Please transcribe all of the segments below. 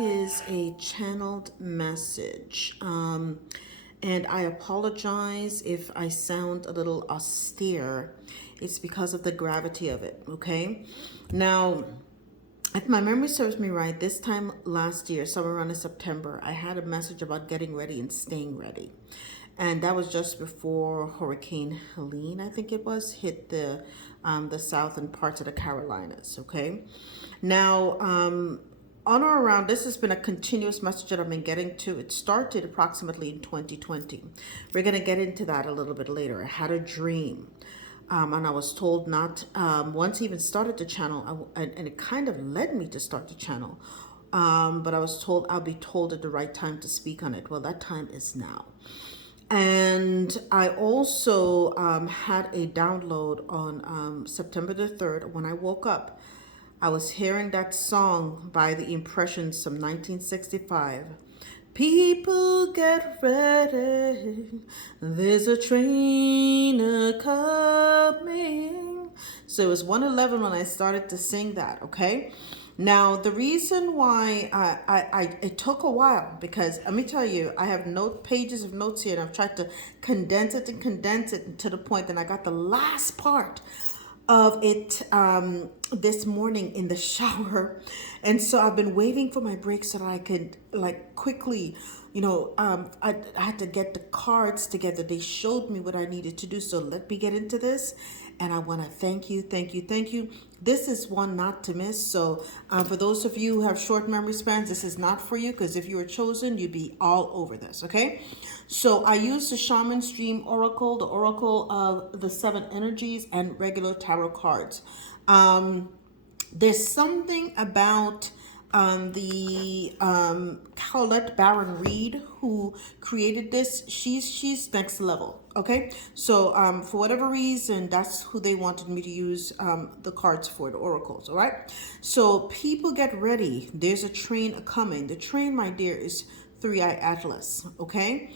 is a channeled message. And I apologize if I sound a little austere. It's because of the gravity of it, okay? Now, if my memory serves me right, this time last year, somewhere around in September, I had a message about getting ready and staying ready. And that was just before Hurricane Helene, I think it was, hit the southern parts of the Carolinas, okay? Now, on or around, this has been a continuous message that I've been getting to. It started approximately in 2020. We're going to get into that a little bit later. I had a dream. And I was told not, once I even started the channel, and it kind of led me to start the channel. But I was told I'll be told at the right time to speak on it. Well, that time is now. And I also had a download on September the 3rd. When I woke up, I was hearing that song by the Impressions from 1965. People get ready, there's a train a-coming. So it was 1:11 when I started to sing that, okay? Now, the reason why it took a while, because let me tell you, I have pages of notes here, and I've tried to condense it to the point that I got the last part of it this morning in the shower. And so I've been waiting for my break so that I could like quickly, I had to get the cards together. They showed me what I needed to do. So let me get into this. And I want to thank you. This is one not to miss. So for those of you who have short memory spans, this is not for you, because if you were chosen, you'd be all over this, okay? So I use the Shaman's Dream Oracle, the Oracle of the Seven Energies, and regular tarot cards. There's something about the Colette Baron Reed, who created this. She's next level, okay? So for whatever reason, that's who they wanted me to use the cards for, the oracles, all right? So people get ready. There's a train coming. The train, my dear, is Three-Eye Atlas, okay?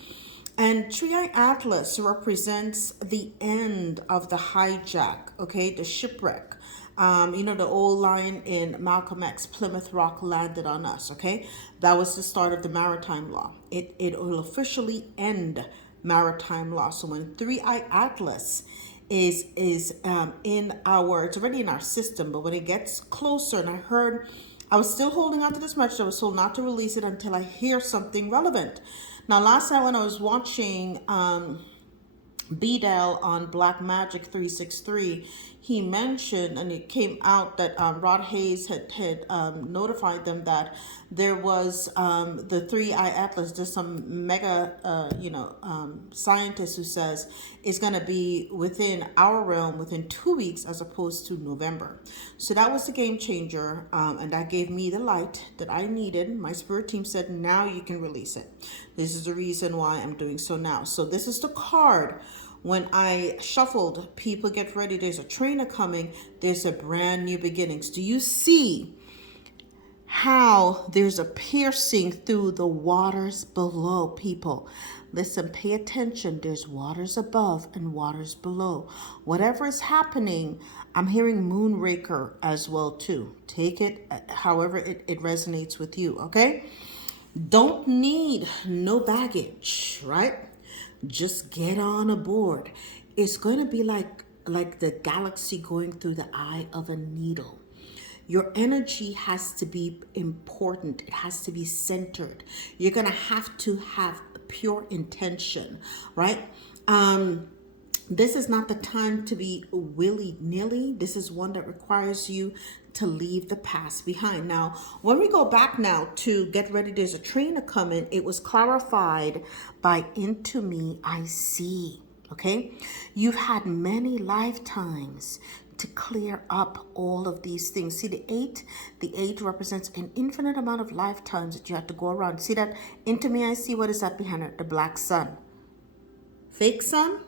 And Three-Eye Atlas represents the end of the hijack, okay? The shipwreck. The old line in Malcolm X, Plymouth Rock landed on us, okay? That was the start of the maritime law. It will officially end maritime law. So when Three-Eye Atlas is in our, it's already in our system, but when it gets closer, and I was still holding on to this message, I was told not to release it until I hear something relevant. Now, last night when I was watching Bedell on Black Magic 363, he mentioned, and it came out that Rod Hayes had notified them that there was the Three-Eye Atlas. There's some mega, scientist who says it's going to be within our realm within 2 weeks as opposed to November. So that was the game changer, and that gave me the light that I needed. My spirit team said, now you can release it. This is the reason why I'm doing so now. So this is the card. When I shuffled, people get ready. There's a trainer coming. There's a brand new beginnings. Do you see how there's a piercing through the waters below, people? Listen, pay attention. There's waters above and waters below. Whatever is happening, I'm hearing Moonraker as well too. Take it however it resonates with you, okay? Don't need no baggage, right? Just get on aboard. It's going to be like the galaxy going through the eye of a needle. Your energy has to be important. It has to be centered. You're going to have pure intention, right? This is not the time to be willy-nilly. This is one that requires you to leave the past behind. Now, when we go back now to get ready, there's a train coming. It was clarified by Into Me I See, okay? You've had many lifetimes to clear up all of these things. See the eight represents an infinite amount of lifetimes that you have to go around. See that Into Me I See? What is that behind it? The black sun. Fake sun?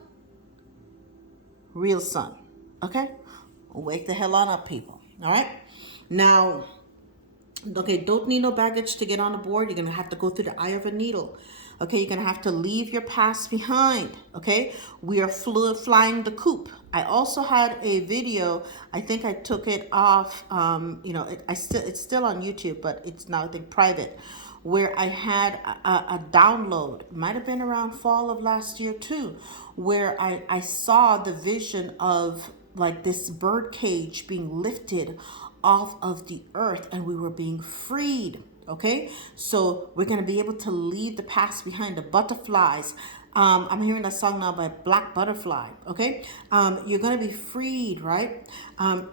Real sun, okay? Wake the hell on up, people, all right? Now, okay, don't need no baggage to get on the board. You're going to have to go through the eye of a needle. Okay, you're gonna have to leave your past behind. Okay, we are flying the coop. I also had a video. I think I took it off. You know, it's still on YouTube, but it's now, I think, private, where I had a download. Might have been around fall of last year too, where I saw the vision of like this bird cage being lifted off of the earth, and we were being freed. Okay, so we're going to be able to leave the past behind. The butterflies, I'm hearing a song now by Black Butterfly. Okay, you're going to be freed, right?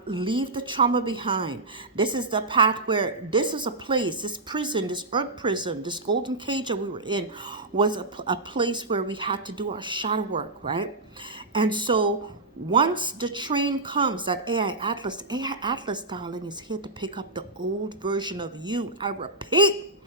Leave the trauma behind. This is the path where this is a place, this prison, this earth prison, this golden cage that we were in was a place where we had to do our shadow work, right? And so once the train comes, that AI Atlas, darling, is here to pick up the old version of you. I repeat,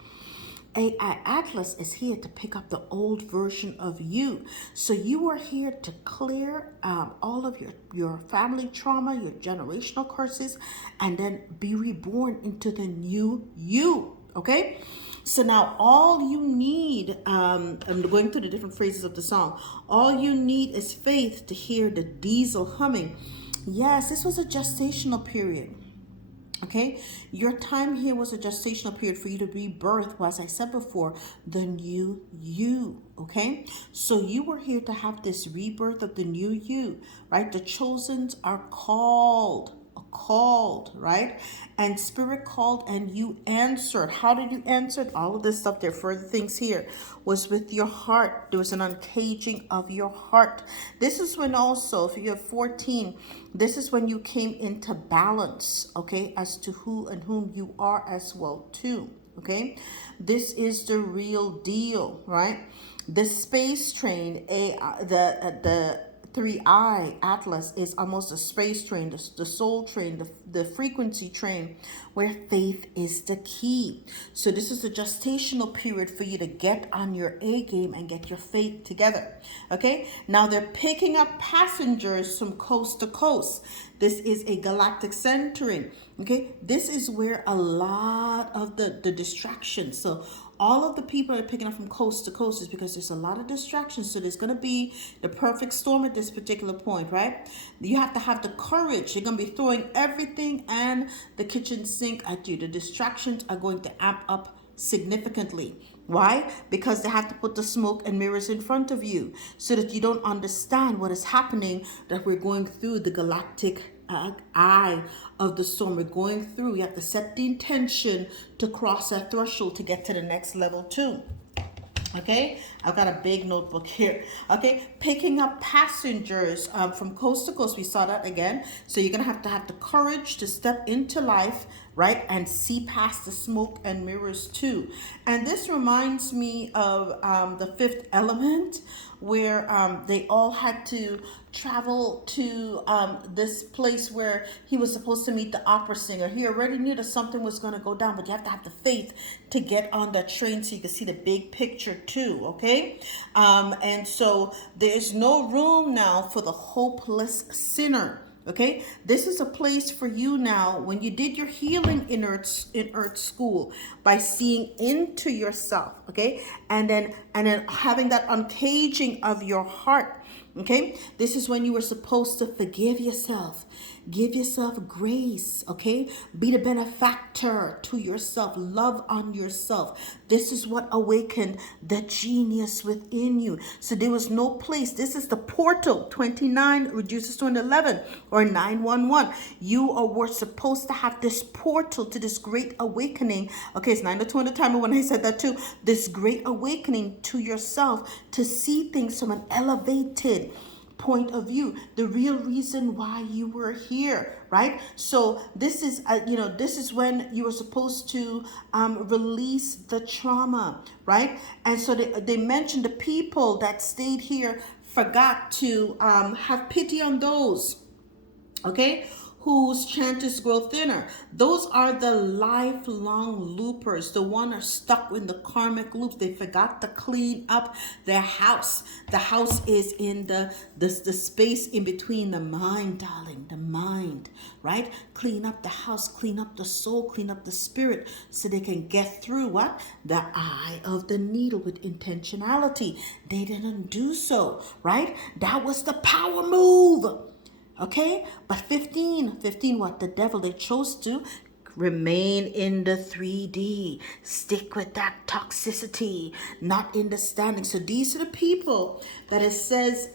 AI Atlas is here to pick up the old version of you. So you are here to clear all of your family trauma, your generational curses, and then be reborn into the new you, okay? So now all you need, I'm going through the different phrases of the song. All you need is faith to hear the diesel humming. Yes, this was a gestational period. Okay, your time here was a gestational period for you to rebirth, as I said before, the new you. Okay, so you were here to have this rebirth of the new you, right? The chosens are called, right? And spirit called and you answered. How did you answer? All of this stuff, there are further things here, was with your heart. There was an uncaging of your heart. This is when also, if you have 14, this is when you came into balance, okay, as to who and whom you are as well too. Okay, this is the real deal, right? The space train, the 3I Atlas is almost a space train, the soul train, the frequency train, where faith is the key. So this is a gestational period for you to get on your A game and get your faith together. Okay, now they're picking up passengers from coast to coast. This is a galactic centering. Okay, this is where a lot of the distractions. So all of the people that are picking up from coast to coast is because there's a lot of distractions. So there's going to be the perfect storm at this particular point, right? You have to have the courage. You're going to be throwing everything and the kitchen sink at you. The distractions are going to amp up significantly. Why? Because they have to put the smoke and mirrors in front of you so that you don't understand what is happening, that we're going through the galactic eye of the storm. We're going through. You have to set the intention to cross that threshold to get to the next level too. Okay, I've got a big notebook here. Okay, picking up passengers from coast to coast. We saw that again. So you're gonna have to the courage to step into life, right, and see past the smoke and mirrors too. And this reminds me of the fifth element, where they all had to travel to this place where he was supposed to meet the opera singer. He already knew that something was going to go down, but you have to have the faith to get on that train so you can see the big picture too, okay? And so there's no room now for the hopeless sinner. Okay, this is a place for you now when you did your healing in Earth School by seeing into yourself. Okay, and then having that uncaging of your heart. Okay, this is when you were supposed to forgive yourself, give yourself grace. Okay, be the benefactor to yourself, love on yourself. This is what awakened the genius within you. So there was no place. This is the portal. 29 reduces to an 11 or 911. You were supposed to have this portal to this great awakening. Okay, it's 9:02 on the timer when I said that too. This great awakening to yourself to see things from an elevated point of view, the real reason why you were here, right? So this is this is when you were supposed to release the trauma, right? And so they mentioned the people that stayed here forgot to have pity on those, okay, whose chances grow thinner. Those are the lifelong loopers. The one are stuck in the karmic loops. They forgot to clean up their house. The house is in the space in between the mind, darling, the mind, right? Clean up the house, clean up the soul, clean up the spirit so they can get through what? The eye of the needle with intentionality. They didn't do so, right? That was the power move. Okay, but 15 what? The devil, they chose to remain in the 3D, stick with that toxicity, not in the standing. So these are the people that it says,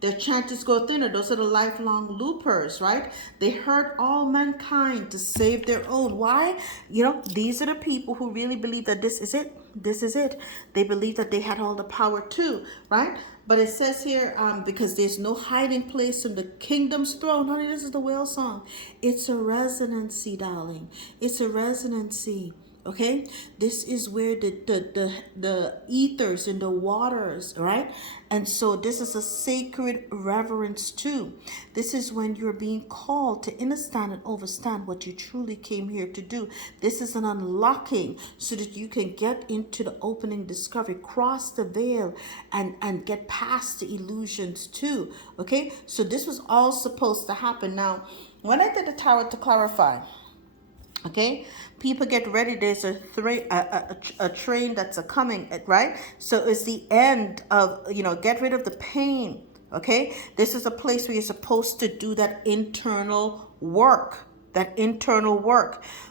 their chances go thinner. Those are the lifelong loopers, right? They hurt all mankind to save their own. Why? These are the people who really believe that this is it. This is it. They believe that they had all the power too, right? But it says here, because there's no hiding place in the kingdom's throne. Honey, this is the whale song. It's a resonancy, darling. It's a resonancy. Okay, this is where the ethers and the waters, right? And so this is a sacred reverence too. This is when you're being called to understand and overstand what you truly came here to do. This is an unlocking so that you can get into the opening discovery, cross the veil, and get past the illusions too. Okay, so this was all supposed to happen. Now, when I did the tarot to clarify, okay, people get ready. There's a train that's a coming, right? So it's the end of, get rid of the pain. Okay, this is a place where you're supposed to do that internal work.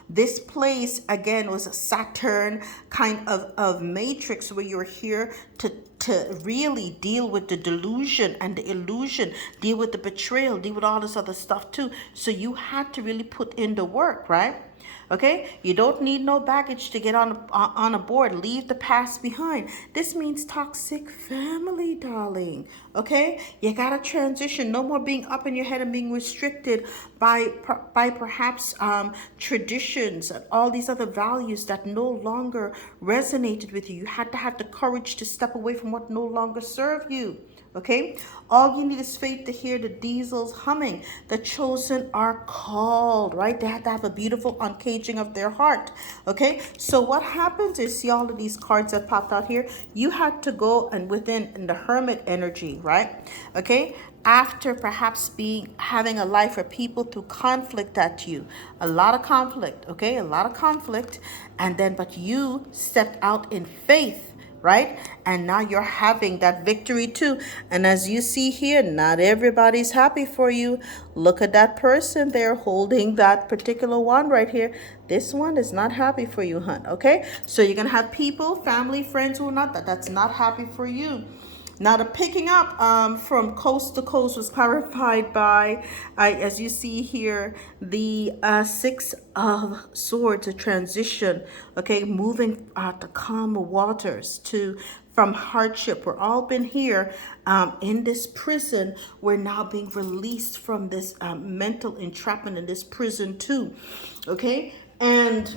This place again was a Saturn kind of matrix where you're here to really deal with the delusion and the illusion, deal with the betrayal, deal with all this other stuff too. So you had to really put in the work, right? Okay, you don't need no baggage to get on a board. Leave the past behind. This means toxic family, darling. Okay, you gotta transition. No more being up in your head and being restricted by perhaps traditions and all these other values that no longer resonated with you. You had to have the courage to step away from what no longer served you. Okay, all you need is faith to hear the diesels humming. The chosen are called, right? They have to have a beautiful uncaging of their heart. Okay, so what happens is, see all of these cards that popped out here, you had to go and within in the hermit energy, right? Okay, after perhaps having a life where people threw conflict at you, a lot of conflict, okay, a lot of conflict, and then but you stepped out in faith, right? And now you're having that victory too. And as you see here, not everybody's happy for you. Look at that person there holding that particular one right here. This one is not happy for you, hun. Okay, so you're gonna have people, family, friends who are not that's not happy for you. Now the picking up from coast to coast was clarified by, as you see here, the Six of Swords, a transition, okay, moving to calm waters, from hardship. We're all been here in this prison. We're now being released from this mental entrapment in this prison too, okay? And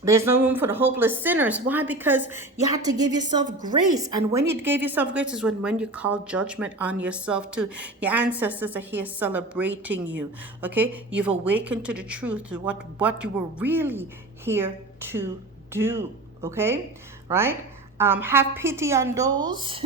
there's no room for the hopeless sinners. Why? Because you had to give yourself grace. And when you gave yourself grace is when you call judgment on yourself too. Your ancestors are here celebrating you. Okay? You've awakened to the truth, to what you were really here to do. Okay? Right? Have pity on those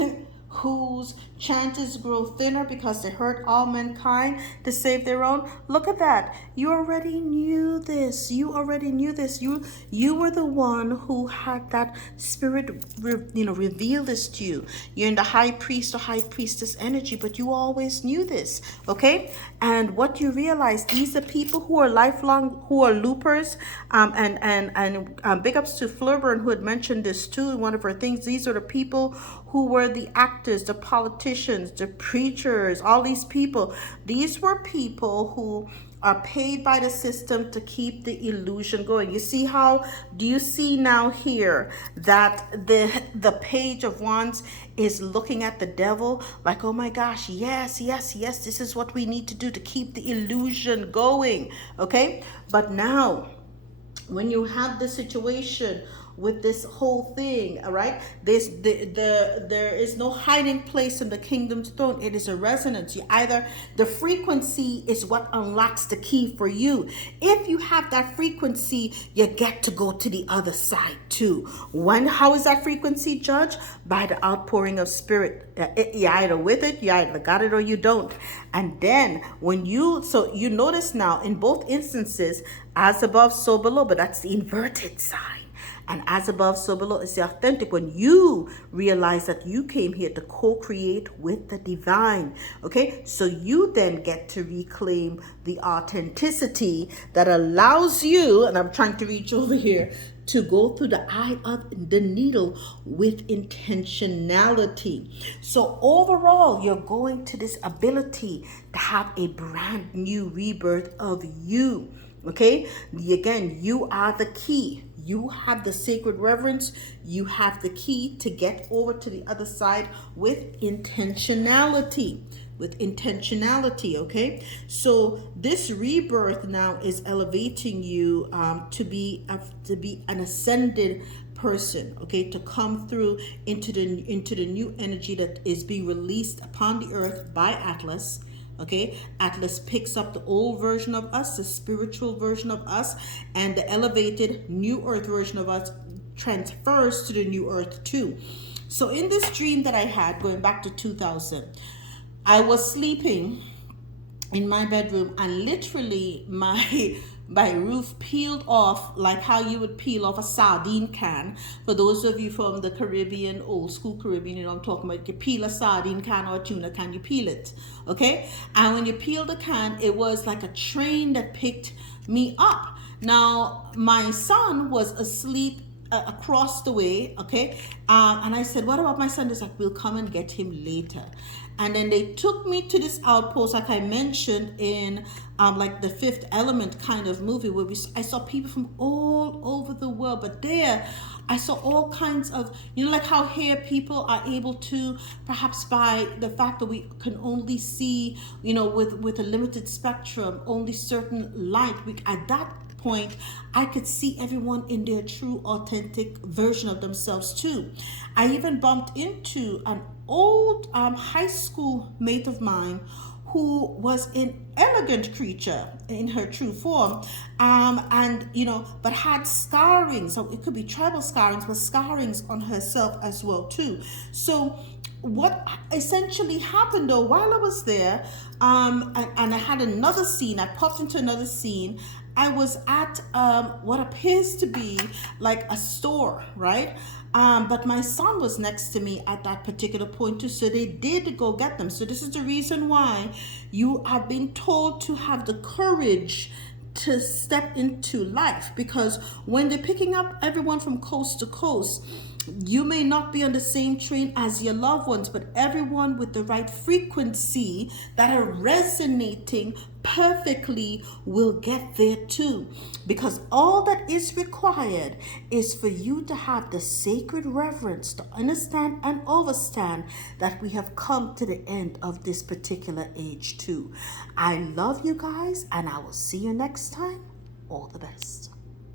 whose chances grow thinner because they hurt all mankind to save their own. Look at that. You already knew this. You were the one who had that spirit, reveal this to you. You're in the high priest or high priestess energy, but you always knew this, okay? And what you realize, these are people who are lifelong, who are loopers, and big ups to Flurburn who had mentioned this too in one of her things. These are the people who were the actors, the politicians, the preachers, all these people. These were people who are paid by the system to keep the illusion going. You see how, do you see now here that the Page of Wands is looking at the devil like, oh my gosh, yes, this is what we need to do to keep the illusion going, okay? But now, when you have this situation with this whole thing. All right, there is no hiding place in the kingdom's throne. It is a resonance. You either, the frequency is what unlocks the key for you. If you have that frequency, you get to go to the other side too. How is that frequency judged? By the outpouring of spirit. You're either with it, you either got it or you don't. And then so you notice now in both instances, as above, so below, but that's the inverted sign. And as above, so below is the authentic. When you realize that you came here to co-create with the divine. Okay, so you then get to reclaim the authenticity that allows you, and I'm trying to reach over here, to go through the eye of the needle with intentionality. So overall, you're going to this ability to have a brand new rebirth of you. Okay, again, you are the key. You have the sacred reverence. You have the key to get over to the other side with intentionality. Okay, so this rebirth now is elevating you to be an ascended person, okay, to come through into the new energy that is being released upon the earth by Atlas. Okay, Atlas picks up the old version of us, the spiritual version of us, and the elevated new earth version of us transfers to the new earth too. So in this dream that I had, going back to 2000, I was sleeping in my bedroom and literally my roof peeled off, like how you would peel off a sardine can. For those of you from the Caribbean, old school Caribbean, you know what I'm talking about. You peel a sardine can or a tuna can, you peel it, okay? And when you peel the can, it was like a train that picked me up. Now, my son was asleep across the way, okay? And I said, what about my son? He's like, we'll come and get him later. And then they took me to this outpost, like I mentioned in like the Fifth Element kind of movie, where I saw people from all over the world. But there, I saw all kinds of, you know, like how here people are able to, perhaps by the fact that we can only see, you know, with a limited spectrum, only certain light. At that point, I could see everyone in their true authentic version of themselves too. I even bumped into an old high school mate of mine who was an elegant creature in her true form, and you know, but had scarring. So it could be tribal scarrings, but scarrings on herself as well too. So what essentially happened though, while I was there, and I had another scene, I popped into another scene. I was at what appears to be like a store, right? But my son was next to me at that particular point too, so they did go get them. So this is the reason why you are being told to have the courage to step into life, because when they're picking up everyone from coast to coast, you may not be on the same train as your loved ones, but everyone with the right frequency that are resonating perfectly will get there too. Because all that is required is for you to have the sacred reverence to understand and overstand that we have come to the end of this particular age too. I love you guys, and I will see you next time. All the best.